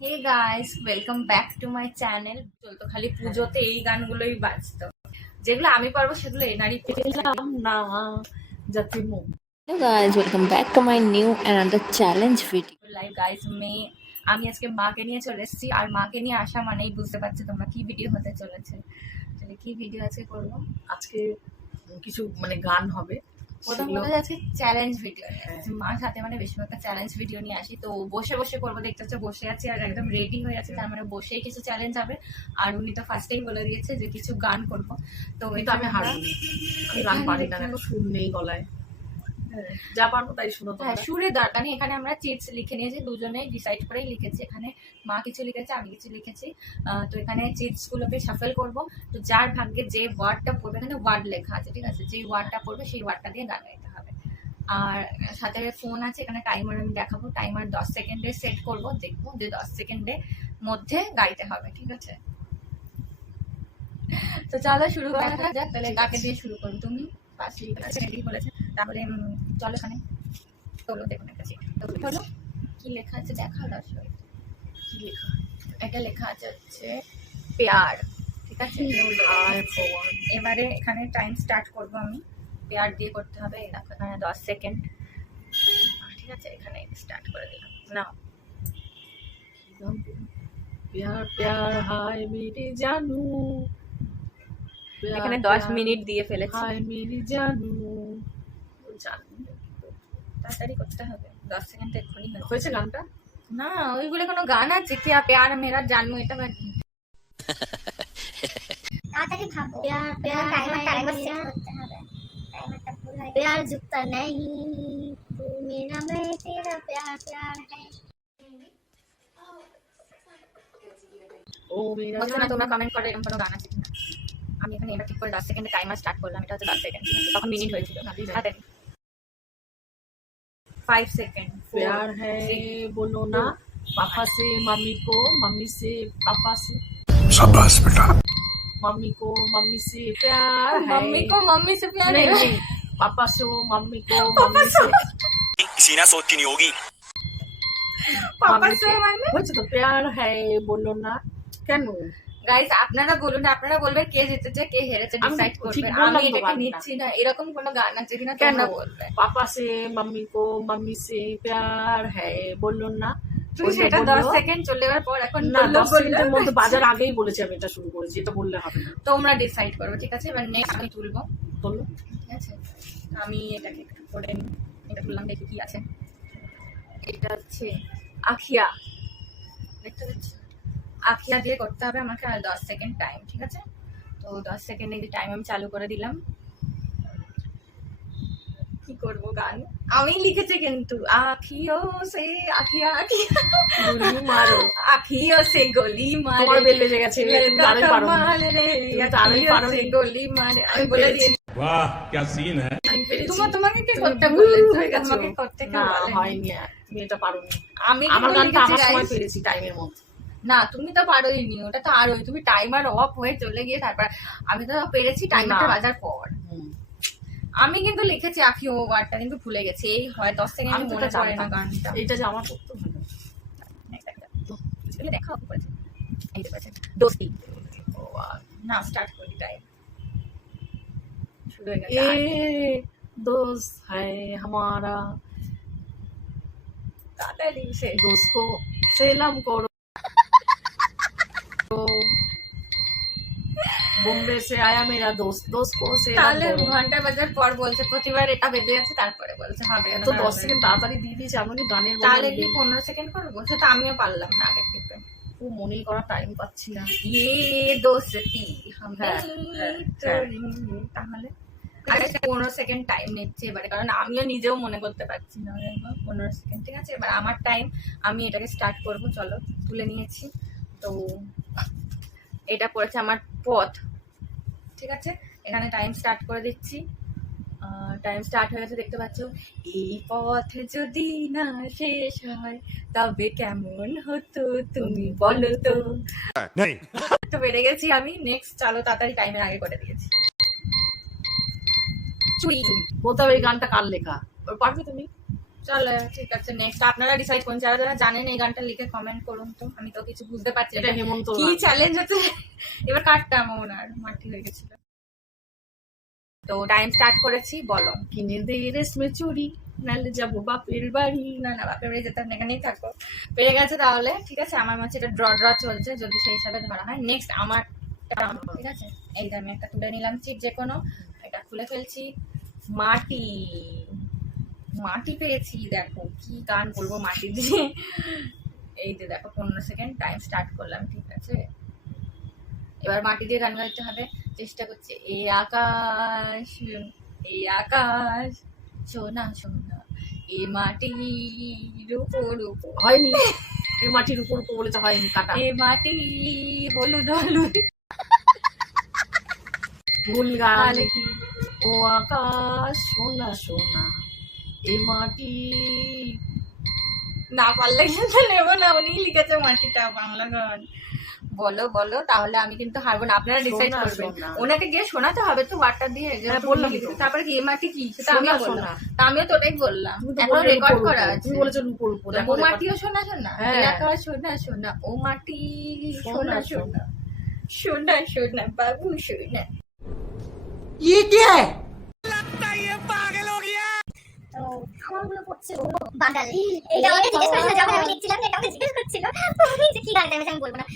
Hey guys, welcome back to my channel. চলতো খালি পুজোতে এই গানগুলোই বাজতো, যেগুলো আমি পারবো সেগুলো এনারই পেলাম না যাতে Hello guys, welcome back to my new and another challenge video. Live guys. আমি আজকে মাকে নিয়ে চলে এসেছি, আর মাকে নিয়ে আসা মানেই বুঝতে পারছো তোমরা কি ভিডিও হতে চলেছে। তাহলে কি ভিডিও আজকে করবো? আজকে কিছু গান হবে। প্রথম কথা আজকে চ্যালেঞ্জ ভিডিও মার সাথে, বেশিরভাগটা চ্যালেঞ্জ ভিডিও নিয়ে আসি। তো বসে বসে করবো, দেখতে হচ্ছে বসে আছি আর একদম রেডি হয়ে আছে, তার মানে বসেই কিছু চ্যালেঞ্জ হবে। আর উনি তো ফার্স্টেই বলে দিয়েছে যে কিছু গান করবো। তো কিন্তু আমি হারবো, আমি গান পারি না, এখন সুর নেই গলায়। যা পারবো তাই শুনো। হ্যাঁ, সুরের দরকার নেই, এখানে আমরা চিটস লিখে নিয়েছি, দুজনেই ডিসাইড করেই লিখেছি। এখানে মা কিছু লিখেছে, আমি কিছু লিখেছি। তো এখানে চিটস গুলোকে শাফেল করবো। তো যার ভাগ্যে যে ওয়ার্ডটা পড়বে, এখানে ওয়ার্ড লেখা আছে, ঠিক আছে, যে ওয়ার্ডটা পড়বে সেই ওয়ার্ডটা দিয়ে গান গাইতে হবে। আর সাথে ফোন আছে, এখানে টাইমার আমি দেখাবো, টাইমার 10 সেকেন্ডে সেট করবো, দেখবো যে 10 সেকেন্ডের মধ্যে গাইতে হবে, ঠিক আছে। তো চলো শুরু করা যাক। তাহলে কাকে দিয়ে শুরু করো তুমি? ফার্স্ট বলেছে, তাহলে চলো এখানে তোলো, দেখুন একটা চিট হলো। কি লেখা আছে দেখাও, দর্শক কি লেখা? এটা লেখা আছে হচ্ছে পেয়ার, ঠিক আছে। এবারে এখানে টাইম স্টার্ট করব আমি, পেয়ার দিয়ে করতে হবে। এই দেখো এখানে 10 সেকেন্ড, ঠিক আছে, এখানে স্টার্ট করে দিলাম। না, প্যার প্যার হায় মেরি জানু, এখানে 10 মিনিট দিয়ে ফেলেছি। হায় মেরি জানু, জানু তাড়াতাড়ি করতে হবে, 10 সেকেন্ড এক্ষুনি হয়েছে গানটা। না, ওইগুলো কোনো গান আছে কি? প্যার মেরা জানু, এটা তাড়াতাড়ি ভাবো। টাইমার সেট করতে হবে। টাইমারটা ভুল হয়। प्यार झुकता नहीं, तू मेरा मैं तेरा प्यार प्यार है। ও মেরা হচ্ছে না, তোমরা কমেন্ট করে এরকম কোনো গান আছে কিনা। আমি এখানে এবার ঠিক করে 10 সেকেন্ডে টাইমার স্টার্ট করলাম, এটা হচ্ছে 10 সেকেন্ড, তখন মিনিট হয়েছিল। 5 সেকেন্ড। प्यार है बोलो ना, पापा से मम्मी को, मम्मी से पापा से, शाबाश बेटा। मम्मी को मम्मी से प्यार है। मम्मी को मम्मी से प्यार नहीं, है। नहीं, पापा से मम्मी को मम्मी से, सीना सोच की नहीं होगी। पापा मम्मी से के- মানে হয়েছে তো, প্যার হ্যায় বলো না কেন? গাইস, আপনারা বলুন, আপনারা বলবেন কে জিতেছে কে হেরেছে, আমি ডিসাইড ঠিক করবেন। বললাম আমি তো এটাকে গানটা। নিচ্ছি না, এরকম কোনো গান আছে কিনা কেন তোমরা বলবে। পাপা সে মাম্মি কো মম্মি সে প্যার হ্যায় বললো না? তুমি বললে সেটা বললো। 10 সেকেন্ড চলে যাওয়ার পর এখন না, বললো 10 সেকেন্ডের মধ্যে বাজার আগেই বলেছি আমি এটা শুরু করেছি, এটা বললে হবে না। তোমরা ডিসাইড করো, ঠিক আছে। এবার নেক্সট আমি তুলবো, বললো ঠিক আছে। আমি এটাকে একটু করে নিই, এটা তুললাম, দেখি কি আছে। এটা হচ্ছে আখিয়া, দেখতে পাচ্ছি, আখিয়া দিয়ে করতে হবে আমাকে। আর 10 সেকেন্ড টাইম, ঠিক আছে। তো 10 সেকেন্ডে টাইম আমি চালু করে দিলাম। কি করবো গান? আমি লিখেছি কিন্তু, আখিও সে আখিয়া আখিয়া গুলি মারো, আখিও সে গলি মারে, তোমার বেল বেজে গেছে, তুমি তাড়াই পারো না। মারে রে, তুমি তাড়াই আখিও পারো সে নি। গলি মারে। আমি বলে দিয়েছি। वाह क्या सीन है। আমি পেরেছি। তোমাকে কে তুমি করতে ভুল বলেছে? হয়ে গেছো। তোমাকে করতে কেউ না, বলেনি। হয়নি আর, তুমি এটা পারোনি। আমি আমার কিন্তু গানটা লিখেছি আমার সময় guys। পেরেছি টাইমের মধ্যে। না, তুমি তো পারোই নি, ওটা তো আরোই, তুমি টাইমার অফ হয়ে চলে গিয়ে তারপর আমি তো পেরেছি টাইমারটা না। বাজার পর। হুম। আমি কিন্তু লিখেছি আখি, ও ওয়ার্ডটা কিন্তু ভুলে গেছি। এই হয় 10 সেকেন্ড আমি তো মনে এটা পড়ে না জানতাম। গানটা। এইটা যে আমার করতে হবে। এগুলো দেখা কি করেছে, এই যে করেছে দোস্তি। ও আর না, স্টার্ট করি, টাইম শুরু হয়ে গেছে। ए दोस्त है हमारा, তাড়াতাড়ি শেষ। दोस्त को सलाम करो, बॉम्बे से आया मेरा दोस्त, दोस्त को सलाम তাহলে करो। ঘন্টা বাজার পর বলছে, প্রতিবার এটা বেঁধে আছে তারপরে বলছে হবে না, তো 10 তাড়াতাড়ি। সেকেন্ড তাড়াতাড়ি দিয়ে দিয়েছে, আমরা কি গানের তাহলে বদলে কি 15 সেকেন্ড করবো? সেটা আমিও পারলাম না আগের টিপে। ও মনেই করা টাইম পাচ্ছি না। ये दोस्ती हमें হ্যাঁ, তোরি। তাহলে আরে 15 সেকেন্ড টাইম নিচ্ছে এবারে, কারণ আমিও নিজেও মনে করতে পারছি না। 15 সেকেন্ড, ঠিক আছে। এবার আমার টাইম, আমি এটাকে স্টার্ট করব। চলো, তুলে নিয়েছি। তো এটা পড়েছে আমার পথ, ঠিক আছে। এখানে টাইম স্টার্ট করে দিচ্ছি। টাইম স্টার্ট হয়ে গেছে, দেখতে পাচ্ছ। এই পথ যদি না শেষ হয় তবে কেমন হতো তুমি বলো তো। नहीं তো বেড়ে গেছি আমি। নেক্সট চলো, তাড়াতাড়ি টাইমের আগে করে দিয়েছি। চুরি। বলতে হবে এই গানটা কার লেখা, পারবে তুমি? চলো ঠিক আছে, নেক্সট আপনারা ডিসাইড করুন, যারা যারা জানেন এই গানটা লিখে কমেন্ট করুন। তো আমি তো কিছু বুঝতে পারছি এটা হেমন্ত কি গান। চ্যালেঞ্জ হচ্ছে। এবার কাটতাম ওনার মাটি হয়ে গেছিল। তো টাইম স্টার্ট করেছি, বলো। কিনে দে রেশমে চুড়ি, নাহলে যাবো বাপের বাড়ি। না না, বাপের বাড়ি যেতে হবে না, এখানেই থাকো। পেয়ে গেছে তাহলে, ঠিক আছে। আমার মনে হচ্ছে এটা ড্র ড্র চলছে, যদি সেই হিসাবে ধরা হয়। নেক্সট আমার, ঠিক আছে। এই যে আমি একটা তুলে নিলাম চিপ, যে কোনো এটা খুলে ফেলছি। মাটি, মাটি পেয়েছি। দেখো কি গান বলবো মাটি দিয়ে। এই যে দেখো 15 সেকেন্ড টাইম স্টার্ট করলাম, ঠিক আছে। এবার মাটি দিয়ে গান গাইতে হবে। চেষ্টা করছি। এই আকাশ, এই আকাশ, সোনা সোনা, এই মাটির উপর উপর, হয়নি, এই মাটির উপর উপর বলেছে, হয়নি, কাটা। এই মাটি হলুদ হলুদ, ভুল গান। তাহলে কি? ও আকাশ সোনা সোনা, এই মাটি। না পারলে কিন্তু নেবো না, উনি লিখেছে মাটিটা, বাংলা গান। বলো বলো, তাহলে আমি কিন্তু হারবো না, আপনারা ডিসাইড সোনা, করবেন। সোনা। ওনাকে গিয়ে শোনাতে হবে তো ওয়ার্ডটা দিয়ে, যে হ্যাঁ, তুমি বললাম লিখেছো। তো। তারপরে কি এ মাটি কি সেটা সোনা, আমিও সোনা। বললাম, তা আমিও তো ওটাই বললাম। তুমি তো এখন বললে রেকর্ড উপর করা উপর। আছে। তুমি বলেছো উপর উপর, ও মাটিও শোনা শোনা, হ্যাঁ। এই আকাশ শোনা শোনা, ও মাটি শোনা সোনা, শোনা, শোনা শোনা বাবু শোনা। তো আমারগুলো পড়ছে ও বাঙাল। এটা আমাকে জিজ্ঞেস করেছিল যখন আমি লিখছিলাম, এটা আমাকে জিজ্ঞেস করছিল আমি যে কি গান গাইবে আমি বলবো না।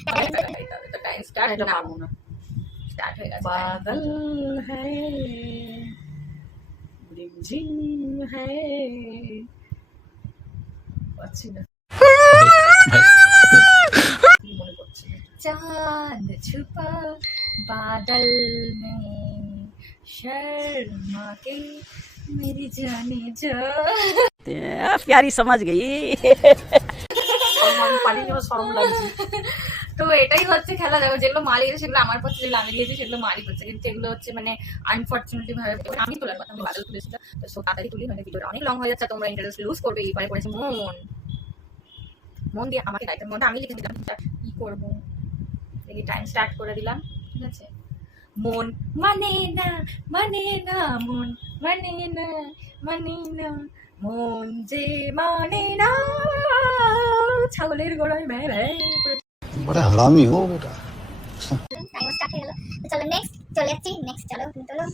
তো টাইম স্টার্ট এটা না, পারবো না। স্টার্ট হয়ে গেছে। बादल है, रिमझिम है, পাচ্ছি না, কি মনে করছি না। चांद छुपा बादल में, शर्मा के मेरी जाने जा। प्यारी समझ गई। আমি পারি না, শরম লাগছে। তো এটাই হচ্ছে খেলা। দেখো যেগুলো মারি গেছে সেগুলো আমার পড়ছে, যেগুলো আমি দিয়েছি সেগুলো মারি পড়ছে, কিন্তু এগুলো হচ্ছে মানে আনফর্চুনেটলি ভাবে আমি তোলার কথা, আমি বাদল তুলেছিল। তো সো তাড়াতাড়ি তুলি, মানে ভিডিওটা অনেক লং হয়ে যাচ্ছে, তোমরা ইন্টারেস্ট লুজ করবে। এই পারে পড়েছে মন, মন দিয়ে আমাকে দায়িত্ব, মনটা আমি লিখে দিলাম, কি করবো। দেখি টাইম স্টার্ট করে দিলাম, ঠিক আছে। মন মানে না, মানে না, মন মানে না, মানে না, মন যে মানে না, ছাগলের গোড়ায় ভ্যাঁ ভ্যাঁ করে। बड़ा हरामी हो बेटा। টাইম স্টার্ট হয়ে গেল। তো চলো নেক্সট চলে যাচ্ছি। নেক্সট চলো তুমি তোলো,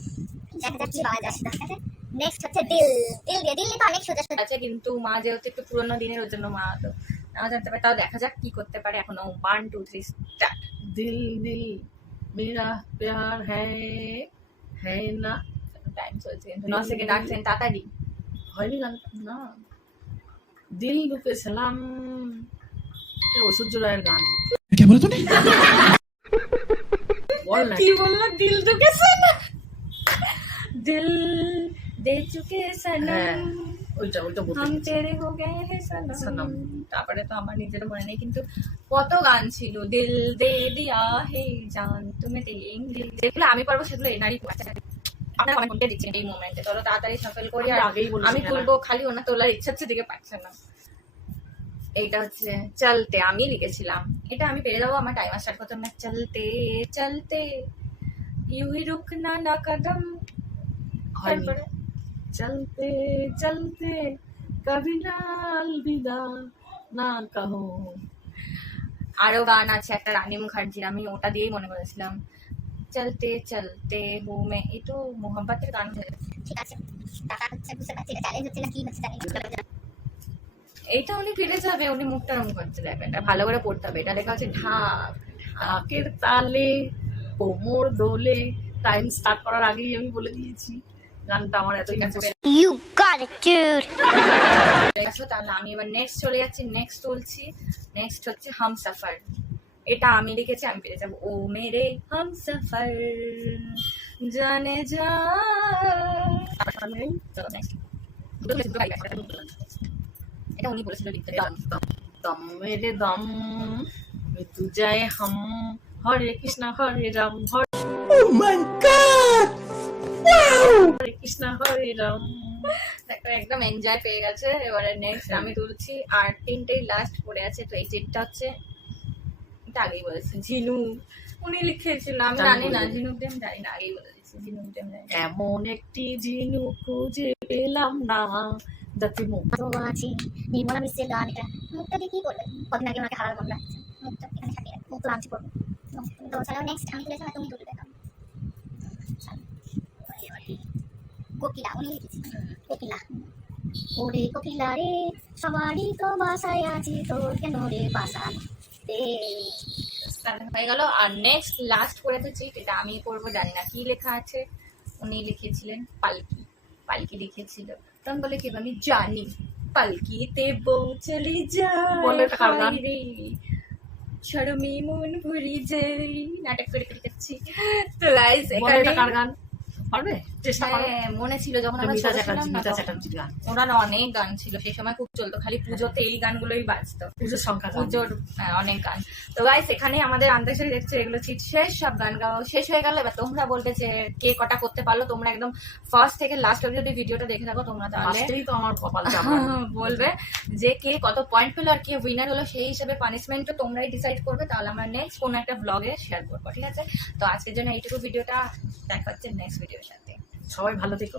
দেখা যাক কি পাওয়া যায়। ঠিক আছে, নেক্সট হচ্ছে দিল। দিল দিয়ে, দিল তো অনেক সোজা সোজা। আছে, কিন্তু মা যেহেতু একটু পুরোনো দিনের, ওর জন্য মা তো না জানতে পারে। তাও দেখা যাক কি করতে পারে এখনো। 1 2 3 স্টার্ট। दिल दिल मेरा प्यार है না, টাইম চলছে কিন্তু 9 সেকেন্ড 8 সেকেন্ড, তাড়াতাড়ি। হয়নি গানটা। না দিল রুকে সালাম, এটা ঐশ্বর্য রায়ের গান। क्या बोला तूने? বল না। কি বললো? দিল ঢুকে সনম, দিল দে চুকে সনম, হ্যাঁ, ওইটা ওইটা বলতে हम গেছি। तेरे हो गए हैं सनम। সনম। তারপরে তো আমার নিজের মনে নেই, কিন্তু কত গান ছিল। দিল দে দিয়া হে জান তুমি দেंगे, যেগুলো আমি পারবো সেগুলো এনারই পড়ছে। আপনারা কমেন্ট করতে দিচ্ছেন এই মোমেন্টে। চলো তাড়াতাড়ি সাফল করি। আর আমি আগেই বলেছি আমি না। তুলবো, খালি ওনা তোলার ইচ্ছা হচ্ছে, দিকে পাচ্ছে না। এইটা হচ্ছে চলতে, আমি লিখেছিলাম। এটা আমি পেরে যাবো, আমার টাইমার স্টার্ট করতাম না। চলতে চলতে ইউ হি রুকনা না কদম। হয়নি। তারপরে চলতে চলতে কবি না अलविदा না কহো। আরো গান আছে একটা রানী মুখার্জির, আমি ওটা দিয়েই মনে করেছিলাম। চলতে চলতে হু মে, এই তো মোহাম্মতের গান হয়ে গেছে। ঠিক আছে, টাকা হচ্ছে বুঝতে পারছি, এটা চ্যালেঞ্জ হচ্ছে না কি হচ্ছে জানি না। এইটা উনি ফিরে যাবে, উনি মুখটা রং করছে। দেখেন এটা ভালো করে পড়তে হবে। এটা লেখা আছে ঢাক। ঢাকের তালে কোমর দোলে। টাইম স্টার্ট করার আগেই আমি বলে দিয়েছি গানটা আমার এতই ঠিক আছে, মুখস্থ। You got it, dude. তাহলে আমি এবার নেক্সট চলে যাচ্ছি। নেক্সট তুলছি। নেক্সট হচ্ছে হামসফর। এটা আমি লিখেছি, আমি পেরে যাবো। ও মেরে হামসফর জানে যা। চলো নেক্সট। এটা উনি বলেছিল লিখতে। দম দম দম মেরে দম মে তু যায় হাম, হরে কৃষ্ণ হরে রাম, হরে কৃষ্ণ হরে রাম। দেখো একদম এনজয় পেয়ে গেছে। এবারে নেক্সট আমি তুলছি। আর তিনটেই লাস্ট পড়ে আছে। তো এই যেটা হচ্ছে, এটা আগেই বলেছি, ঝিনু। উনি লিখেছিল, আমি জানি না। ঝিনুক ডেম জানি না, আগেই বলে দিচ্ছি। ঝিনুক ডেম জানি না। এমন একটি ঝিনুক খুঁজে পেলাম না, যাত্রী মুখ। তো আছি নির্মলা মিশ্রের গান এটা। মুখটা দিয়ে কি করবে? কদিন আগে ওনাকে হারার মনে রাখছে। মুখটা এখানে ছাপিয়ে রাখবে। মুখ তো লাঞ্চ করবো। তো চলো নেক্সট আমি তুলেছি না তুমি তুলে দেখাও। কোকিলা উনি লিখেছেন। কোকিলা ওরে কোকিলা রে সবারই তো বাসায় আছি তোর কেন রে বাসা স্নান হয়ে গেল। আর নেক্সট লাস্ট করেছে চিট, এটা আমি করবো, জানি না কি লেখা আছে। উনি লিখেছিলেন পালকি, পালকি লিখেছিল। তো আমি বলে কি আমি জানি পালকিতে বউ চলে বলো এটা কার গান? যায় রে শরমে মন ভরি যায়, নাটক করে করছি। তো গাইস বলো এটা কার গান? পারবে? চেষ্টা করো। মনে ছিল যখন আমরা মিতা ছোট ছিলাম চ্যাটার্জি, না, মিতা তখন চ্যাটার্জির গান। ওনার অনেক গান ছিল সেই সময়, খুব চলতো, খালি পুজোতে এই গানগুলোই বাজতো, পুজোর সংখ্যা গান। পুজোর অনেক গান। তো গাইস এখানে আমাদের আন্দাজে দেখছে এগুলো চিট শেষ, সব গান গাওয়া শেষ হয়ে গেল। এবার তোমরা বলবে যে কে কটা করতে পারলো। তোমরা একদম ফার্স্ট থেকে লাস্ট অবধি যদি ভিডিওটা দেখে থাকো তোমরা তাহলে ফার্স্টেই তো আমার কপাল চাপড়া। বলবে যে কে কত পয়েন্ট পেলো আর কে উইনার হলো। সেই হিসাবে পানিশমেন্টও তোমরাই ডিসাইড করবে, তাহলে আমরা নেক্সট কোনো একটা ব্লগে শেয়ার করবো, ঠিক আছে? তো আজকের জন্য এইটুকু ভিডিওটা, দেখা হচ্ছে নেক্সট ভিডিওর সাথে। সবাই ভালো থেকো।